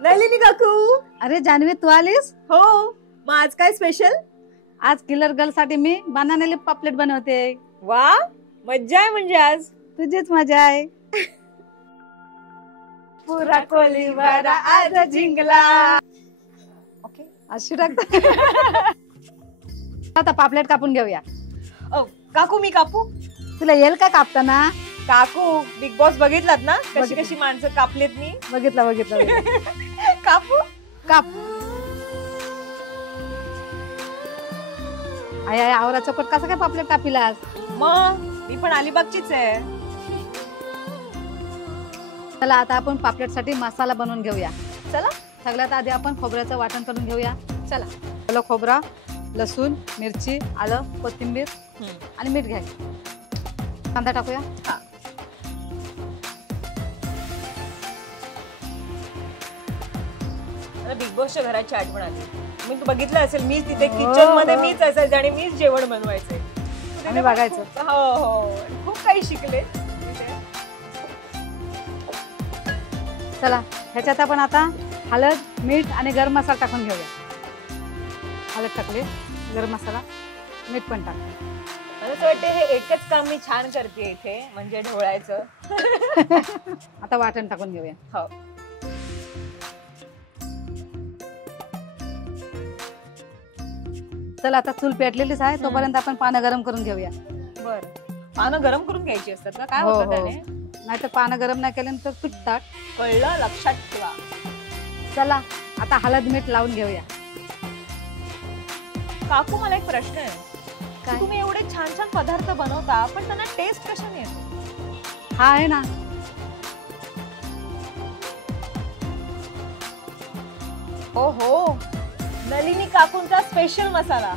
नलिनी काकू. अरे जानवी, तू आलीस? हो, मग आज काय स्पेशल? आज किलर गर्ल साठी मी बनाना लिप पापलेट बनवते. वा, मज्जा आहे म्हणजे आज. तुझीच मजा आहे. पुरा कोलीवाडा आज जिंकला. ओके, अशी टाकता. आता पापलेट कापून घेऊया. काकू मी कापू? तुला येईल का कापताना? काकू, बिग बॉस बघितलात ना, कशी बघितलं. कशी माणसं कापलेत मी. बघितलं. कापू? काप. आय आवरा चपट कसं काय पापलेट कापिलास? मग मी पण अलिबागचीच आहे. चला आता आपण पापलेट साठी मसाला बनवून घेऊया. चला. सगळ्यात आधी आपण खोबऱ्याचं वाटण करून घेऊया. चला. पहिलं खोबरा, लसूण, मिरची, आलं, कोथिंबीर आणि मीठ घ्यायचं. कांदा टाकूया. हा. बिग बॉसच्या घराची आठवण आली. मी बघितलं असेल, मी तिथे किचन मध्ये मीच असायचे आणि मीच जेवण बनवायचे. आम्ही बघायचं. हो, खूप काही शिकले. चला, ह्याच्यात आपण आता हळद, मीठ आणि गरम मसाला टाकून घेऊया. हळद टाकली, गरम मसाला, मीठ पण टाकलं. मला असं वाटतं हे एकच काम मी छान करते इथे, म्हणजे ढोळायचं. आता वाटण टाकून घेऊया. हो. चला, आता चूल पेटलेलीच आहे, तोपर्यंत आपण पानं गरम करून घेऊया. बर, पानं गरम करून घ्यायची असतात का? काय हो, होतं हो. त्याने? नाहीतर पानं गरम नाही केल्यानंतर तुटतात. कळलं, लक्षात ठेवा. चला, आता हळद मीठ लावून घेऊया. काकू, मला एक प्रश्न आहे. काय? तुम्ही एवढे छान छान पदार्थ बनवता, पण त्यांना टेस्ट कशाने येते? हा आहे ना. ओहो, नलिनी काकूंचा स्पेशल मसाला.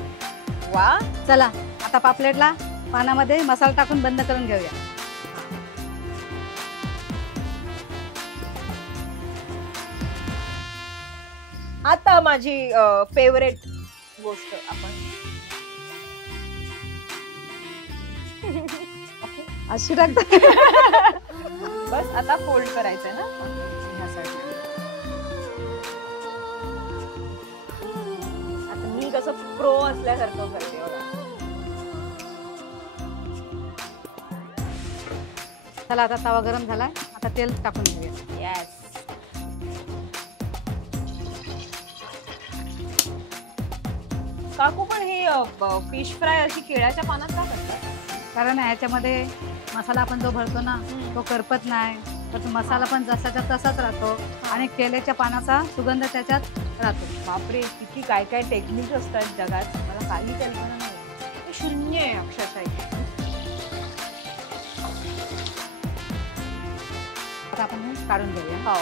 वा. चला, आता पापलेटला पानामध्ये मसाला टाकून बंद करून घेऊया. आता माझी फेवरेट गोष्ट आपण. अशी टाकता. बस आता फोल्ड करायचंय ना ह्यासाठी. आता मी कसं प्रो असल्यासारखं करते बघा. चला, आता तवा गरम झालाय, आता तेल टाकून घेऊया. येस. काकू, पण हे फिश फ्राय अशी केळ्याच्या पानात का करतात? कारण ह्याच्यामध्ये मसाला आपण जो भरतो ना, तो करपत नाही, तर मसाला पण जसाच्या तसाच राहतो आणि केल्याच्या पानाचा सुगंध त्याच्यात राहतो. बापरे, किती काय काय टेक्निक असतात जगात, मला काही कल्पना नाही. शून्य आहे अक्षरशः इथे. आता आपण हे काढून घेऊया. हो.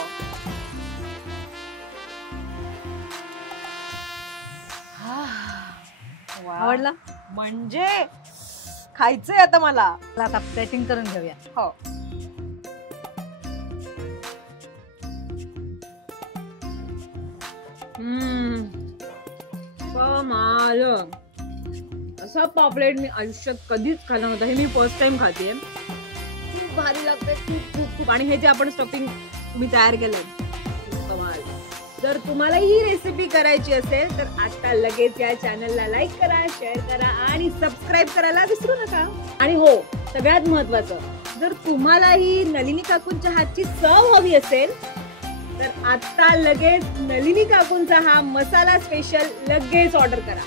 आवडला? म्हणजे खायचंय आता मला. आता प्लेटिंग करून घेऊया. हो. कमाल. असा पापलेट मी आयुष्यात कधीच खाल्ला नव्हता. हे मी फर्स्ट टाइम खाते. खूप भारी लागतंय, खूप खूप खूप. आणि हे जे आपण स्टफिंग तुम्ही तयार केलंय, कमाल. जर तुम्हाला ही रेसिपी करायची असेल तर आता लगेच या चॅनलला लाईक करा, शेअर करा आणि सबस्क्राईब करायला विसरू नका. आणि हो, सगळ्यात महत्वाचं, जर तुम्हाला ही नलिनी काकूंच्या हातची चव हवी असेल तर आता लगेच नलिनी काकूंचा हा मसाला स्पेशल लगेच ऑर्डर करा.